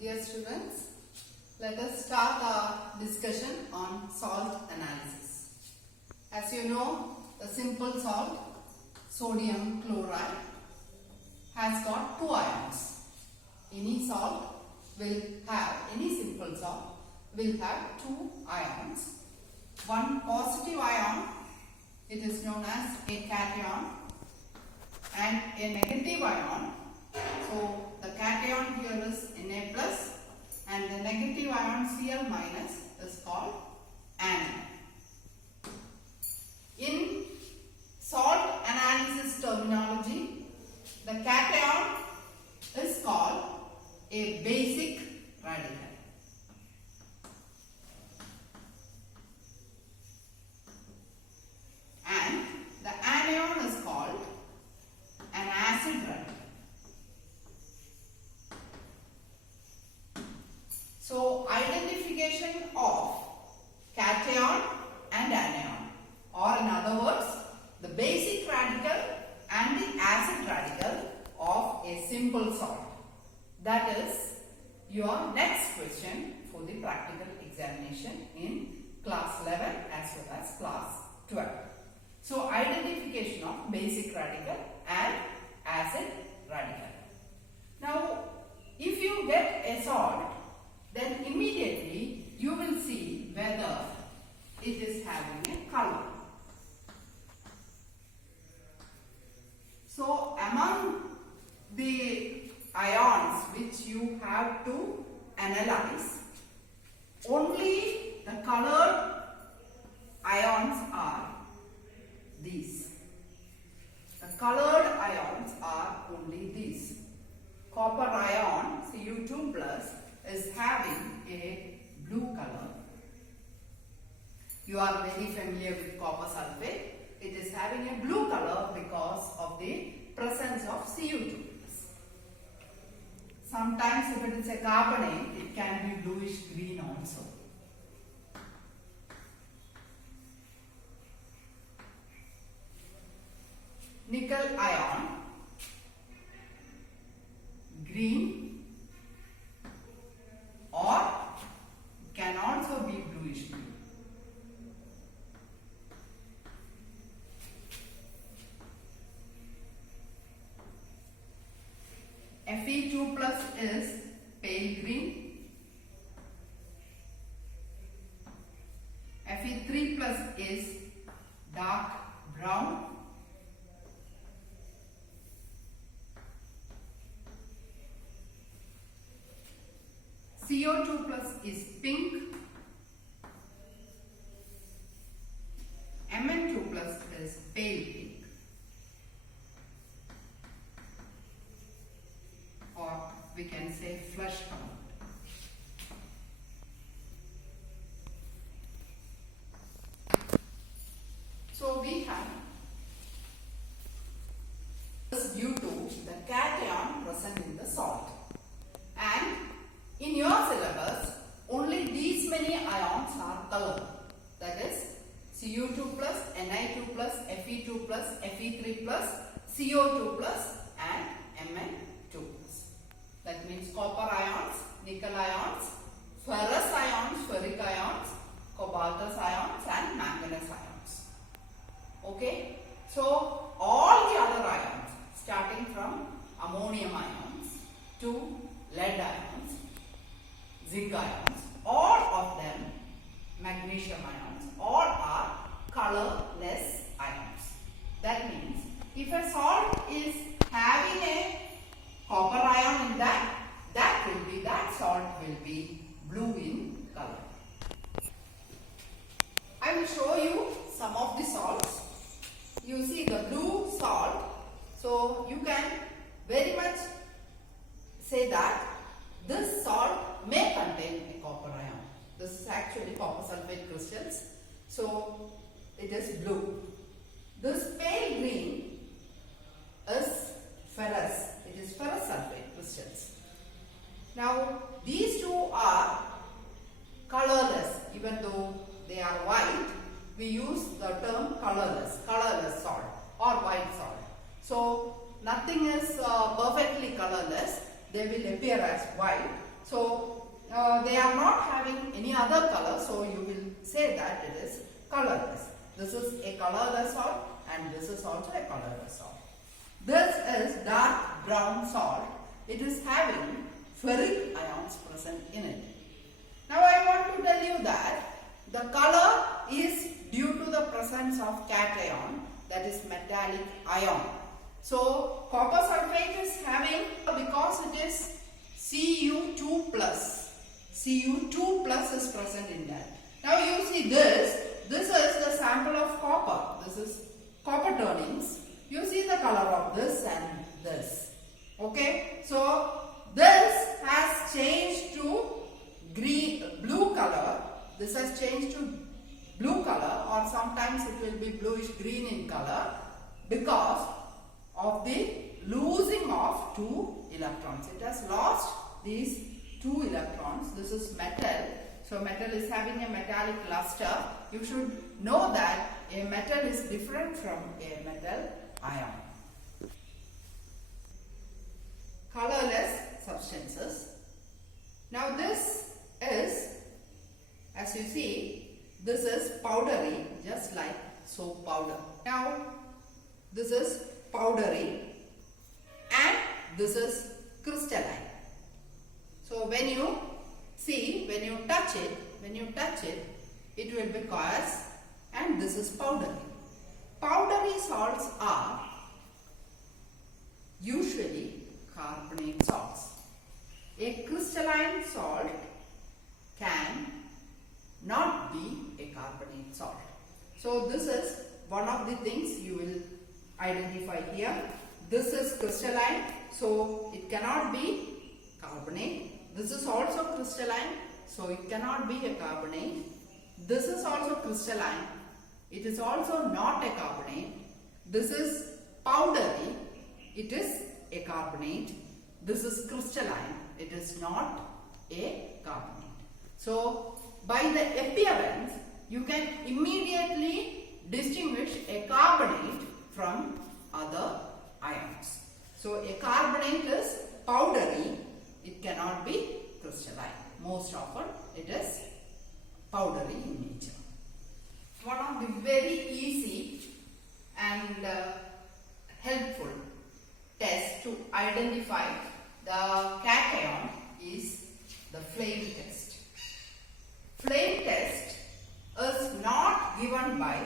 Dear students, let us start our discussion on salt analysis. As you know, the simple salt, sodium chloride, has got two ions. Any salt will have, any simple salt will have two ions. One positive ion, it is known as a cation, and a negative ion. So the cation here is Na plus and the negative ion Cl minus is called anion. In salt analysis terminology, the cation is called a basic radical. And the anion is called an acid radical. So, identification of cation and anion, or in other words, the basic radical and the acid radical of a simple salt. That is your next question for the practical examination in class 11 as well as class 12. So, identification of basic radical and acid radical. Now, if you get a salt, then immediately you will see whether it is having a color. So, among the ions which you have to analyze, only the colored ions are these. The colored ions are only these. Copper ion Cu2 plus is having a blue color. You are very familiar with copper sulfate. It is having a blue color because of the presence of Cu2. Sometimes if it is a carbonate, it can be bluish green also. Nickel ion, green, or can also be bluish green. Fe2 plus is pale green. Fe3 plus is dark brown. CO2 plus is pink. Mn2 plus is pale pink. Or we can say flesh color. So we have this due to the cation present in the salt. And in your syllabus, only these many ions are colored. That is Cu2 plus, Ni2 plus, Fe2 plus, Fe3 plus, CO2 plus and Mn2 plus. That means copper ions, nickel ions, ferrous ions, ferric ions, cobaltous ions and manganese ions. Okay. So all the other ions starting from ammonium ions to lead ions, zinc ions, all of them, magnesium ions, all are colorless ions. That means if a salt is having a copper ion in that salt will be blue in color. I will show you some of the salts. You see the blue salt, so you can very much say that this salt may contain a copper ion. This is actually copper sulfate crystals. So it is blue. This pale green is ferrous. It is ferrous sulfate crystals. Now these two are colorless. Even though they are white, we use the term colorless salt or white salt. So nothing is perfectly colorless. They will appear as white. So they are not having any other color, so you will say that it is colorless. This is a colorless salt and this is also a colorless salt. This is dark brown salt. It is having ferric ions present in it. Now I want to tell you that the color is due to the presence of cation, that is metallic ion. So copper sulfate is having, because it is Cu2 plus. Cu2 plus is present in that. Now you see this is the sample of copper. This is copper turnings. You see the color of this and this. Okay, so this has changed to blue color. This has changed to blue color, or sometimes it will be bluish green in color because of the losing of 2 electrons. It has lost these 2 electrons. This is metal. So metal is having a metallic luster. You should know that a metal is different from a metal ion. Colorless substances. Now this is, as you see, this is powdery, just like soap powder. Now this is powdery and this is crystalline. So when you see, when you touch it, it will be coarse, and this is powdery. Powdery salts are usually carbonate salts. A crystalline salt can not be a carbonate salt. So this is one of the things you will identify here. This is crystalline, so it cannot be carbonate. This is also crystalline, so it cannot be a carbonate. This is also crystalline. It is also not a carbonate. This is powdery. It is a carbonate. This is crystalline. It is not a carbonate. So by the appearance, you can immediately distinguish a carbonate from other ions. So a carbonate is powdery. It cannot be crystalline. Most often it is powdery in nature. One of the very easy and helpful tests to identify the cation is the flame test. Flame test is not given by